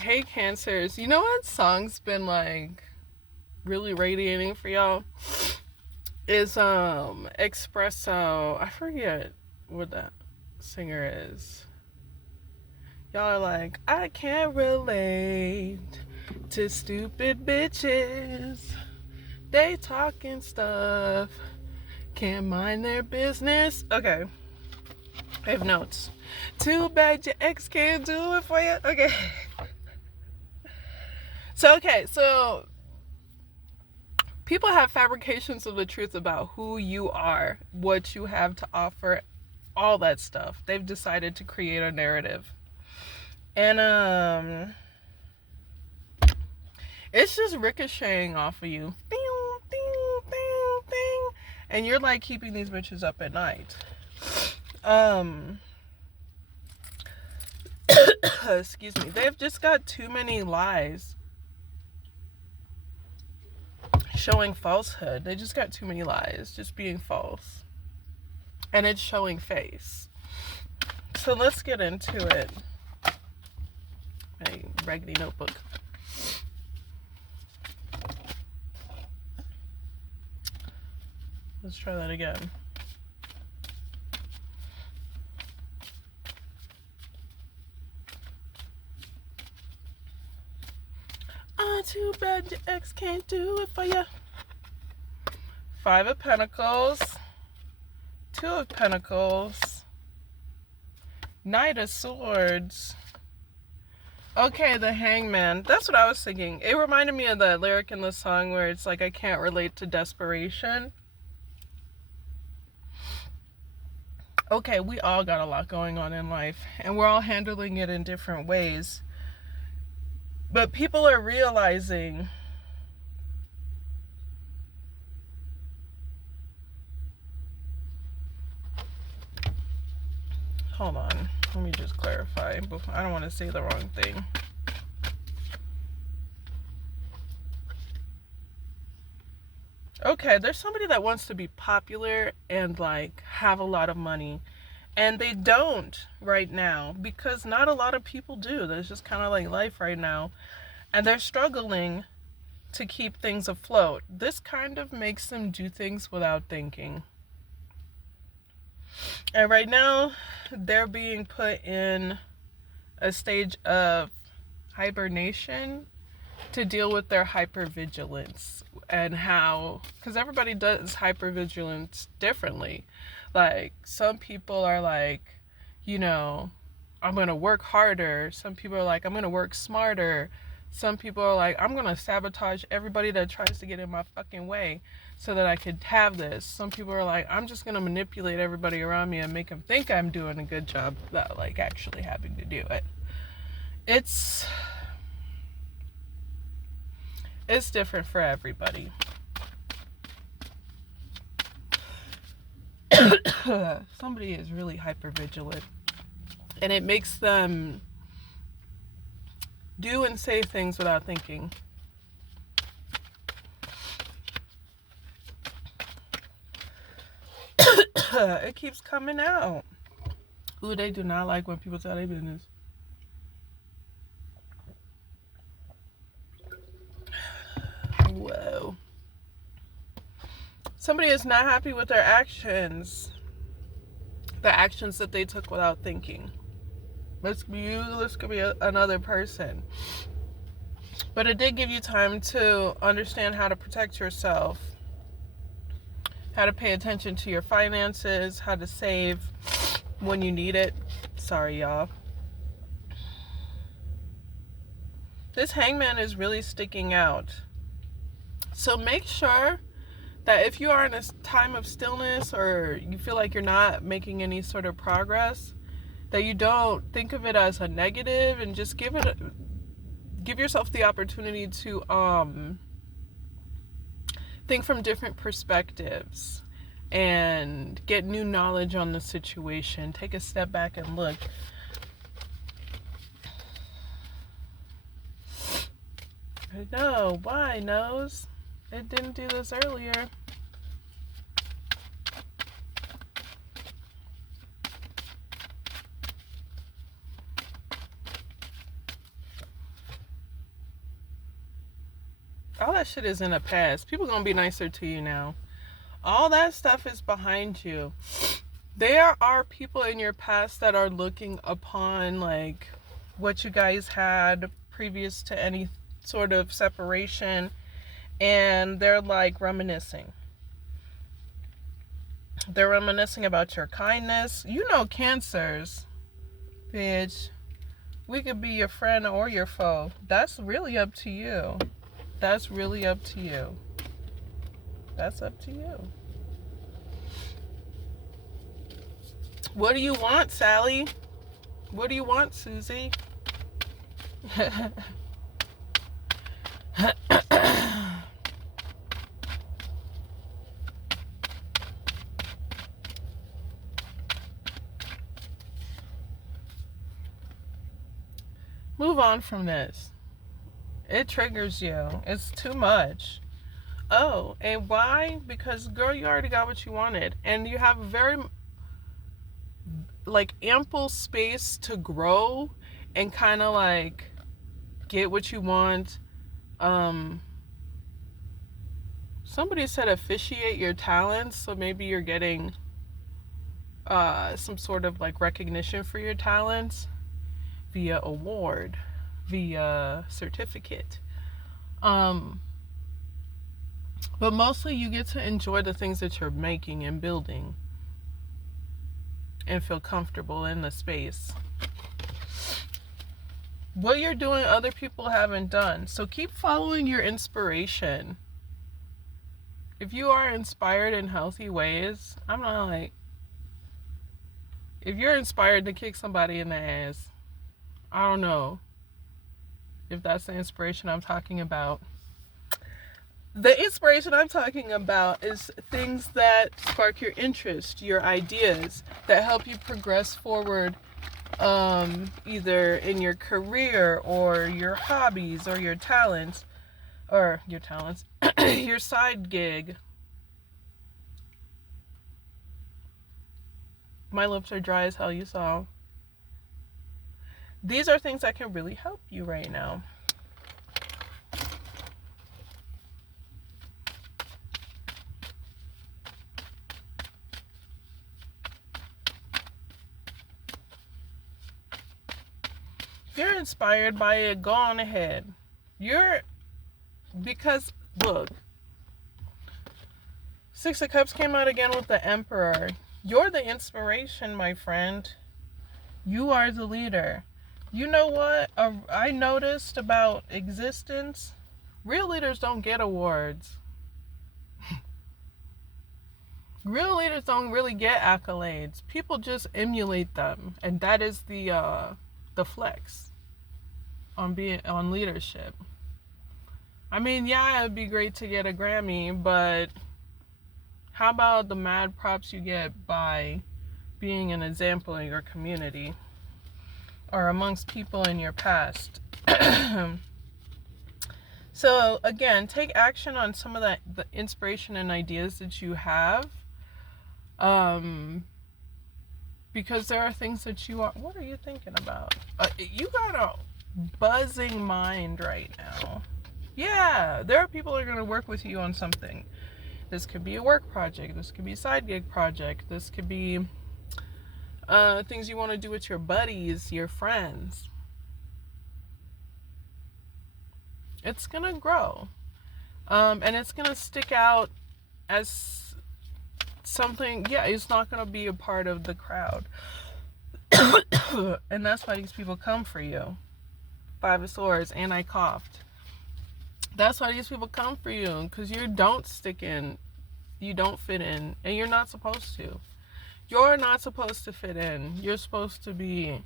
Hey Cancers, you know what song's been like really radiating for y'all? Is Espresso. I forget what that singer is. Y'all are like, I can't relate to stupid bitches. They talking stuff, can't mind their business. Okay, I have notes. Too bad your ex can't do it for you. Okay. So people have fabrications of the truth about who you are, what you have to offer, all that stuff. They've decided to create a narrative. And it's just ricocheting off of you. Bing, bing, bing, bing. And you're like keeping these bitches up at night. Excuse me. They've just got too many lies showing falsehood. They just got too many lies just being false. And it's showing face. So let's get into it. My raggedy notebook. Let's try that again. Too bad your ex can't do it for you. Five of Pentacles. Two of Pentacles. Knight of Swords. Okay, the Hangman. That's what I was thinking. It reminded me of the lyric in the song where it's like, I can't relate to desperation. Okay, we all got a lot going on in life, and we're all handling it in different ways. But people are realizing hold on, let me just clarify. I don't want to say the wrong thing. Okay, there's somebody that wants to be popular and like have a lot of money, and they don't right now because not a lot of people do. There's just kind of like life right now, and they're struggling to keep things afloat. This kind of makes them do things without thinking. And right now, they're being put in a stage of hibernation to deal with their hypervigilance and how, because everybody does hypervigilance differently. Like, some people are like, I'm going to work harder. Some people are like, I'm going to work smarter. Some people are like, I'm going to sabotage everybody that tries to get in my fucking way so that I could have this. Some people are like, I'm just going to manipulate everybody around me and make them think I'm doing a good job without like actually having to do it. It's different for everybody. Somebody is really hypervigilant, and it makes them do and say things without thinking. It keeps coming out. Ooh, they do not like when people tell their business. Whoa. Somebody is not happy with their actions. The actions that they took without thinking. This could be you, this could be another person. But it did give you time to understand how to protect yourself, how to pay attention to your finances, how to save when you need it. Sorry, y'all. This Hangman is really sticking out. So make sure that if you are in a time of stillness or you feel like you're not making any sort of progress, that you don't think of it as a negative and just give yourself the opportunity to think from different perspectives and get new knowledge on the situation. Take a step back and look. No, why, nose? It didn't do this earlier. all that shit is in the past. People gonna be nicer to you now. All that stuff is behind you. There are people in your past that are looking upon like what you guys had previous to any sort of separation, and they're like reminiscing. They're reminiscing about your kindness. You know, Cancers, bitch, we could be your friend or your foe. That's really up to you. That's really up to you. That's up to you. What do you want, Sally? What do you want, Susie? Move on from this. It triggers you. It's too much. Oh, and why? Because, girl, you already got what you wanted. And you have very, like, ample space to grow and kind of, like, get what you want. Somebody said officiate your talents. So maybe you're getting some sort of, like, recognition for your talents via award, via certificate. But mostly you get to enjoy the things that you're making and building and feel comfortable in the space. What you're doing other people haven't done. So keep following your inspiration. If you are inspired in healthy ways, I'm not like, if you're inspired to kick somebody in the ass, I don't know if that's the inspiration I'm talking about. The inspiration I'm talking about is things that spark your interest, your ideas, that help you progress forward, either in your career or your hobbies or your talents, your side gig. My lips are dry as hell, you saw. These are things that can really help you right now. If you're inspired by it, go on ahead. Because, look, Six of Cups came out again with the Emperor. You're the inspiration, my friend. You are the leader. You know what I noticed about existence? Real leaders don't get awards. Real leaders don't really get accolades. People just emulate them, and that is the flex on leadership. I mean, yeah, it'd be great to get a Grammy, but how about the mad props you get by being an example in your community or amongst people in your past? So again, take action on some of the inspiration and ideas that you have, because there are things that you are. What are you thinking about? You got a buzzing mind right now. Yeah, there are people that are going to work with you on something. This could be a work project. This could be a side gig project. This could be things you want to do with your buddies, your friends. It's going to grow. And it's going to stick out as something, it's not going to be a part of the crowd. And that's why these people come for you. Five of Swords, and I coughed. That's why these people come for you, because you don't stick in, you don't fit in, and you're not supposed to. You're not supposed to fit in. You're supposed to be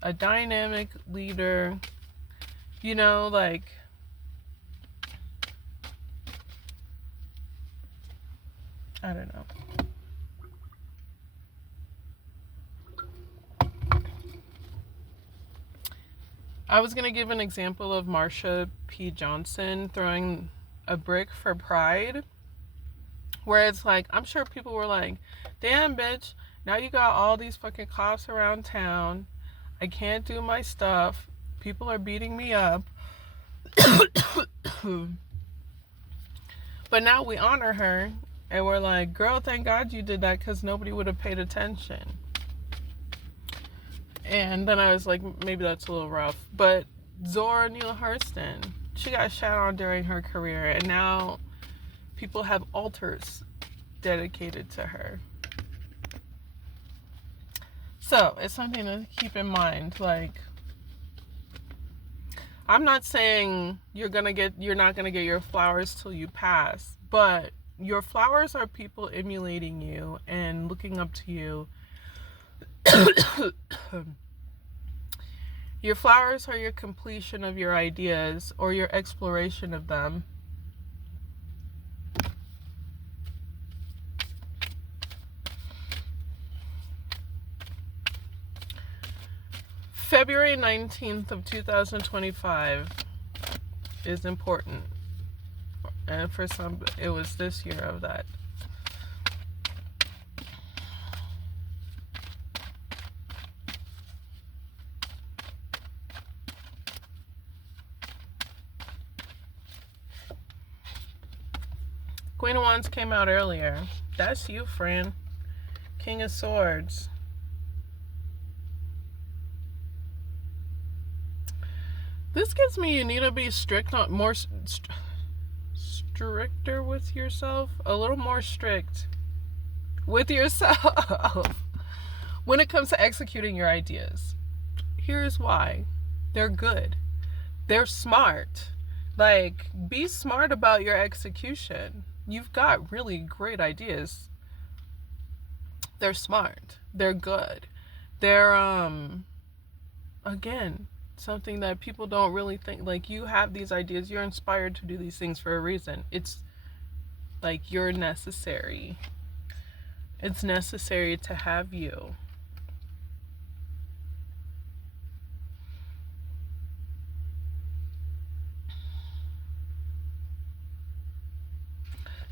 a dynamic leader, like, I don't know. I was going to give an example of Marsha P. Johnson throwing a brick for Pride, where it's like, I'm sure people were like, damn, bitch, now you got all these fucking cops around town. I can't do my stuff. People are beating me up. But now we honor her, and we're like, girl, thank God you did that, because nobody would have paid attention. And then I was like, maybe that's a little rough. But Zora Neale Hurston, she got shat on during her career, and now people have altars dedicated to her. So it's something to keep in mind. Like, I'm not saying you're not gonna get your flowers till you pass, but your flowers are people emulating you and looking up to you. Your flowers are your completion of your ideas or your exploration of them. February 19th of 2025 is important. And for some, it was this year of that. Queen of Wands came out earlier. That's you, friend. King of Swords. This gives me you need to be stricter with yourself. A little more strict with yourself when it comes to executing your ideas. Here's why. They're good. They're smart. Like, be smart about your execution. You've got really great ideas. They're smart. They're good. They're, again, something that people don't really think. Like, you have these ideas. You're inspired to do these things for a reason. It's like you're necessary. It's necessary to have you.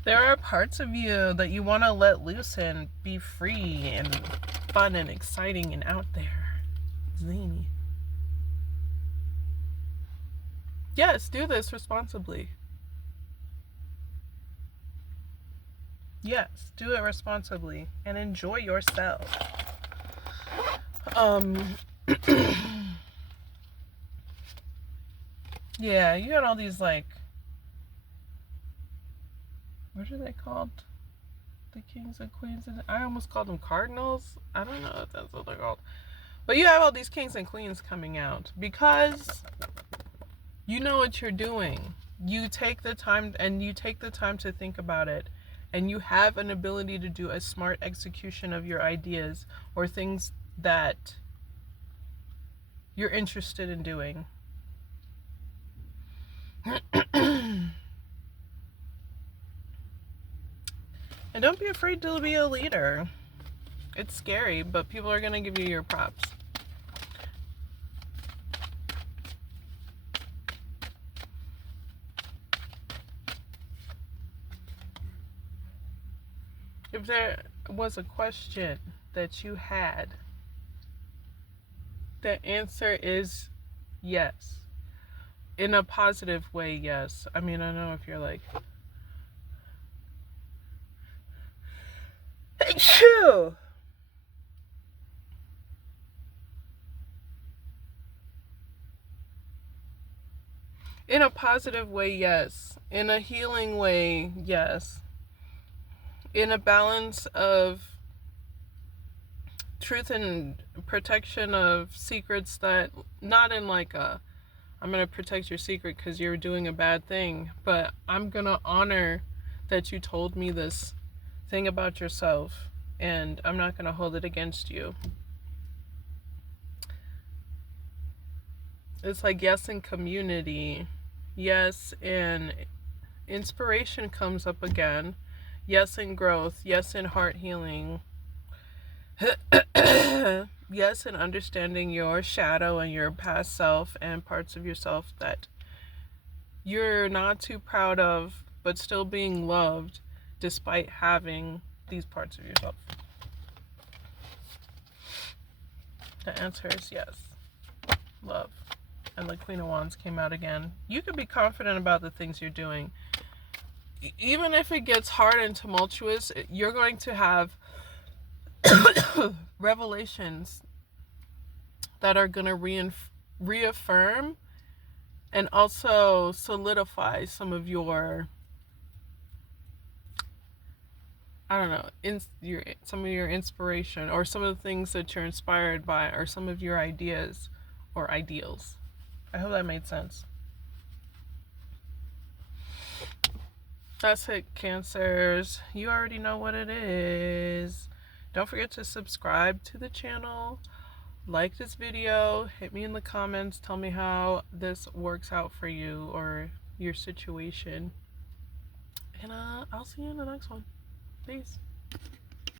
There are parts of you that you want to let loose and be free and fun and exciting and out there. Zany. Yes, do this responsibly. Yes, do it responsibly and enjoy yourself. Yeah, you got all these, like, what are they called? The kings and queens. I almost called them cardinals. I don't know if that's what they're called. But you have all these kings and queens coming out because you know what you're doing. You take the time to think about it, and you have an ability to do a smart execution of your ideas or things that you're interested in doing. And don't be afraid to be a leader. It's scary, but people are going to give you your props. If there was a question that you had, the answer is yes. In a positive way, yes. I mean, I know if you're like, achoo! In a positive way, yes. In a healing way, yes. In a balance of truth and protection of secrets, that not in like a I'm going to protect your secret because you're doing a bad thing, but I'm going to honor that you told me this thing about yourself, and I'm not going to hold it against you. It's like yes in community, yes in inspiration comes up again, yes in growth, yes in heart healing, yes in understanding your shadow and your past self and parts of yourself that you're not too proud of, but still being loved despite having these parts of yourself. The answer is yes. Love. And the Queen of Wands came out again. You can be confident about the things you're doing. even if it gets hard and tumultuous, you're going to have revelations that are going to reaffirm and also solidify some of your, I don't know, some of your inspiration, or some of the things that you're inspired by, or some of your ideas or ideals. I hope that made sense. That's it, Cancers. You already know what it is. Don't forget to subscribe to the channel. Like this video. Hit me in the comments. Tell me how this works out for you or your situation. And I'll see you in the next one. Peace.